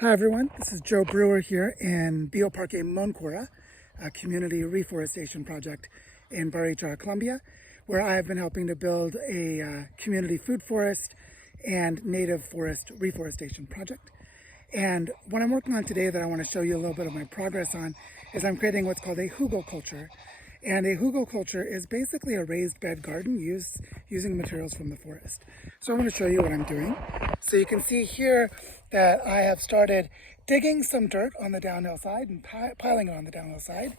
Hi everyone, this is Joe Brewer here in Bioparque, Móncora, a community reforestation project in Barichara, Colombia, where I have been helping to build a community food forest and native forest reforestation project. And what I'm working on today that I want to show you a little bit of my progress on is I'm creating what's called a HugelKultur. And a HugelKultur is basically a raised bed garden using materials from the forest. So I want to show you what I'm doing. So you can see here that I have started digging some dirt on the downhill side and piling it on the downhill side,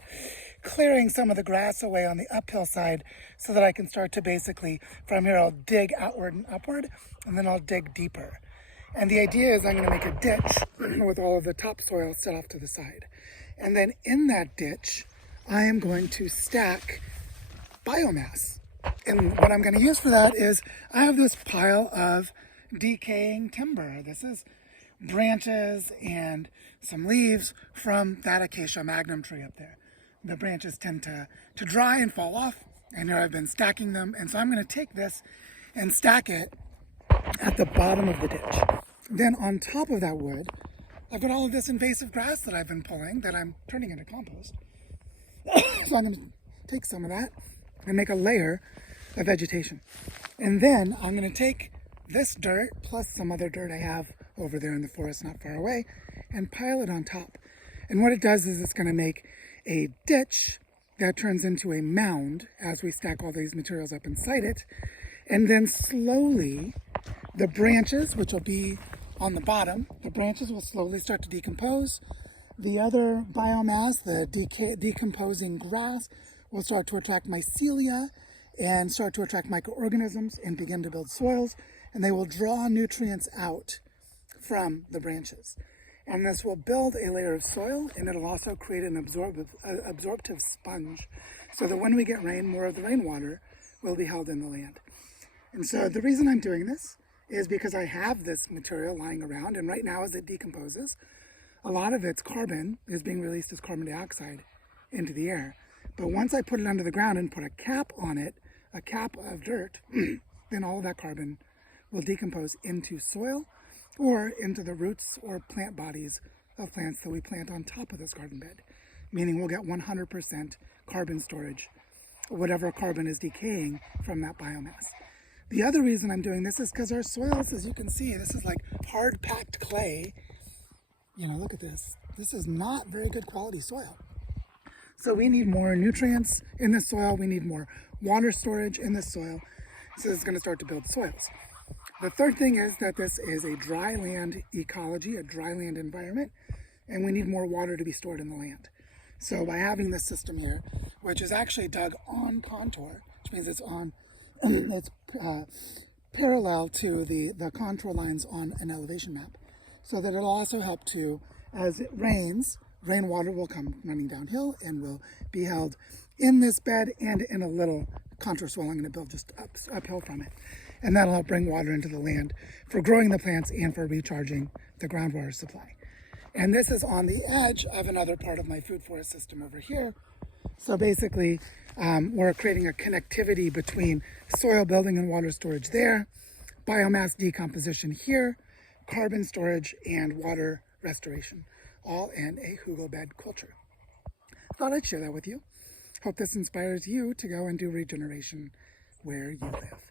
clearing some of the grass away on the uphill side so that I can start to basically, from here I'll dig outward and upward, and then I'll dig deeper. And the idea is I'm going to make a ditch with all of the topsoil set off to the side. And then in that ditch, I am going to stack biomass. And what I'm going to use for that is I have this pile of decaying timber. This is branches and some leaves from that acacia magnum tree up there. The branches tend to dry and fall off, and here I've been stacking them. And so I'm going to take this and stack it at the bottom of the ditch. Then on top of that wood, I've got all of this invasive grass that I've been pulling that I'm turning into compost. So I'm going to take some of that and make a layer of vegetation. And then I'm going to take this dirt plus some other dirt I have over there in the forest not far away and pile it on top. And what it does is it's going to make a ditch that turns into a mound as we stack all these materials up inside it. And then slowly the branches, which will be on the bottom, the branches will slowly start to decompose. The other biomass, the decomposing grass, will start to attract mycelia and start to attract microorganisms and begin to build soils, and they will draw nutrients out from the branches. And this will build a layer of soil, and it'll also create an absorptive sponge, so that when we get rain, more of the rainwater will be held in the land. And so the reason I'm doing this is because I have this material lying around, and right now as it decomposes, a lot of its carbon is being released as carbon dioxide into the air. But once I put it under the ground and put a cap on it, a cap of dirt, then all of that carbon will decompose into soil or into the roots or plant bodies of plants that we plant on top of this garden bed, meaning we'll get 100% carbon storage, whatever carbon is decaying from that biomass. The other reason I'm doing this is because our soils, as you can see, this is like hard packed clay. You know, look at this. This is not very good quality soil. So we need more nutrients in the soil. We need more water storage in the soil. So this is going to start to build soils. The third thing is that this is a dry land ecology, a dry land environment, and we need more water to be stored in the land. So by having this system here, which is actually dug on contour, which means it's on, it's parallel to the contour lines on an elevation map, so that it'll also help to, as it rains, rainwater will come running downhill and will be held in this bed and in a little contour swell I'm going to build just uphill from it. And that'll help bring water into the land for growing the plants and for recharging the groundwater supply. And this is on the edge of another part of my food forest system over here. So basically, we're creating a connectivity between soil building and water storage there, biomass decomposition here, carbon storage, and water restoration, all in a Hugel bed culture. Thought I'd share that with you. Hope this inspires you to go and do regeneration where you live.